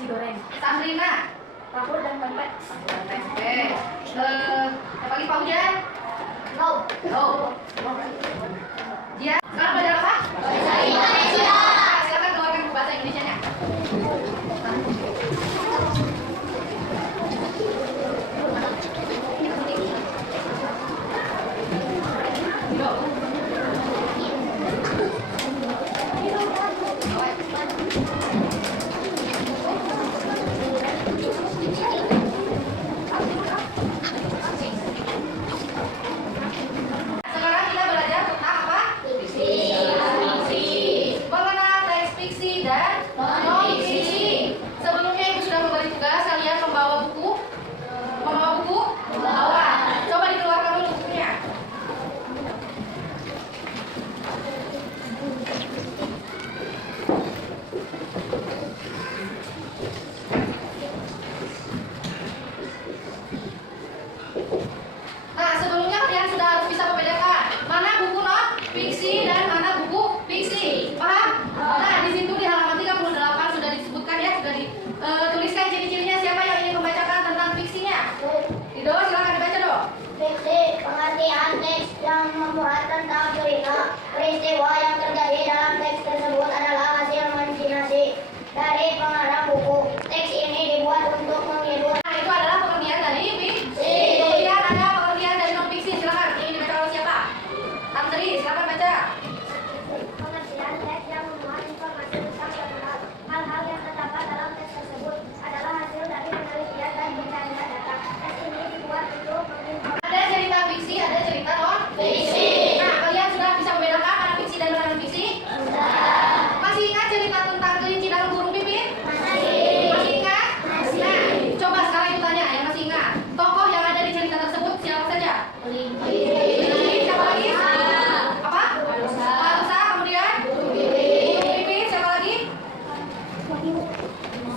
nasi goreng. Sandrina, Tahu dan tempe. tempe. Apa lagi Pak Hujan? Oh. Dia sekarang belajar apa? Bahasa Indonesia. Silakan keluarkan bahasa Indonesianya. Sekarang kita belajar tentang apa? Fiksi. Mengenal teks fiksi dan non-fiksi. Sebelumnya Ibu sudah memberi tugas kalian membawa buku. Membawa buku? Bawa. Coba dikeluarkan dulu bukunya. Nah, sebelumnya kalian sudah harus bisa membedakan mana buku non fiksi dan mana buku fiksi. Paham? Nah, di situ di halaman 38 sudah disebutkan ya, sudah dituliskan ciri-cirinya. Siapa yang ingin membacakan tentang fiksinya? Rido, silakan dibaca dong. Fiksi, pengertian teks yang memuat tentang cerita. Peristiwa yang terjadi dalam teks tersebut adalah hasil imajinasi dari pengarang buku. Teks ini dibuat untuk menghibur. Nah, itu adalah pengertian dari fiksi. Kemudian ada pengertian dari non fiksi. Silakan, ingin dibaca oleh siapa? Tantri, silakan baca. Pengertian teks yang memuat informasi tentang suatu hal. Hal-hal yang terdapat dalam teks tersebut adalah hasil dari penelitian dan pencarian data. Teks ini dibuat untuk menginformasi. Ada cerita fiksi, ada cerita non fiksi. Nah, kalian sudah bisa membedakan mana fiksi dan mana non fiksi? Masih ingat cerita tentang kelinci dan burung pipit? Masih ingat? Nah, coba sekarang ibu tanya yang masih ingat. Tokoh yang ada di cerita tersebut siapa saja? Kelinci. Siapa lagi? Apa? Parusa. Kemudian? Burung pipit. Siapa lagi?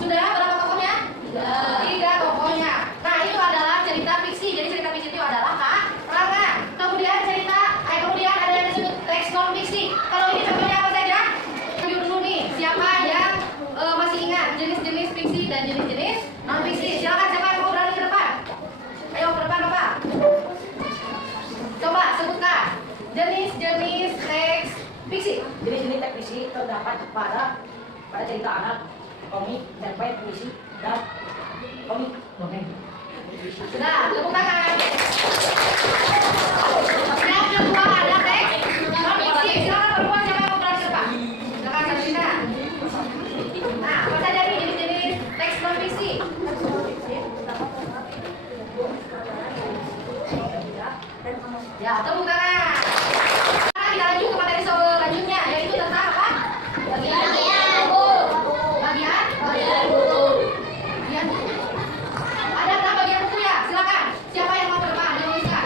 Sudah berapa tokohnya? 3 tokohnya. Nah, itu adalah cerita fiksi. Jadi cerita fiksi itu adalah karangan. Kemudian kemudian ada yang disebut teks non fiksi. Kalau ini contohnya apa saja? Review dulu nih. Siapa yang masih ingat jenis-jenis fiksi dan jenis-jenis non fiksi? Silakan, siapa yang mau berani ke depan? Ayo ke depan, Bapak. Coba sebutkan jenis-jenis teks fiksi. Jenis-jenis teks fiksi terdapat pada cerita anak, komik, cerpen, puisi, dan komik dongeng. Sudah, tepuk tangan. Yang kedua ada teks non fiksi. Silakan perempuan, siapa yang mau berani ke depan? Silakan Sabrina. Nah, apa saja nih jenis-jenis teks non fiksi? Ya, tepuk tangan. Sekarang kita lanjut ke materi selanjutnya, yaitu tentang apa? Bagian buku. Bagian buku. Ada enam bagian buku ya? Silakan. Siapa yang mau ke depan? Yang menuliskan.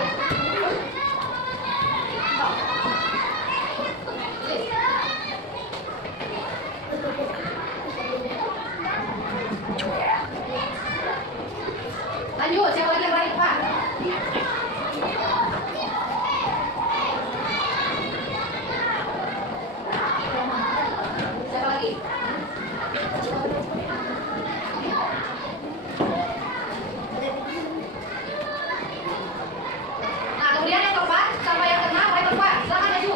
Lanjut, siapa lagi yang berani ke depan? Siapa lagi? Nah, kemudian yang keempat sampai yang keenam mulai keempat. Silakan maju.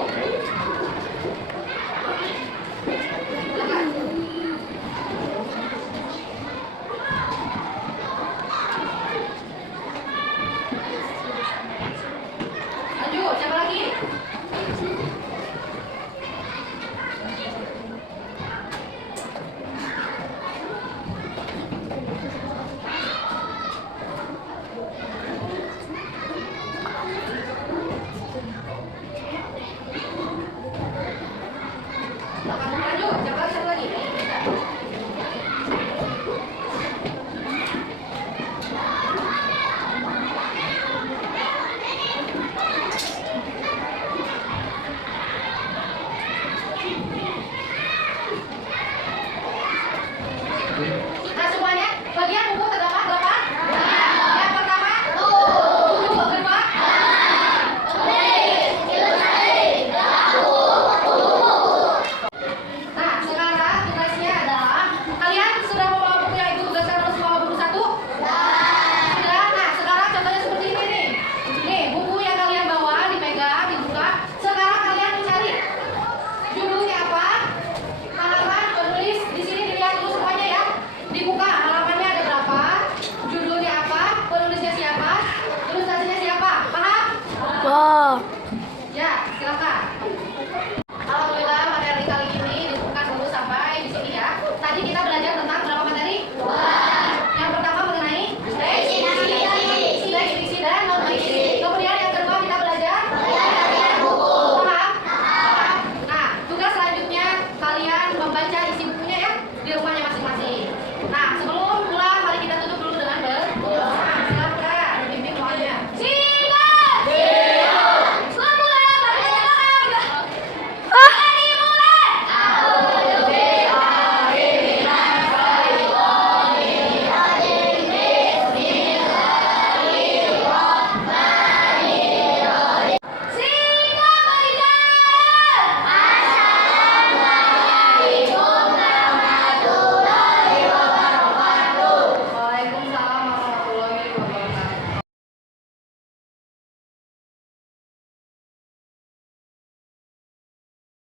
Silakan. Lanjut, siapa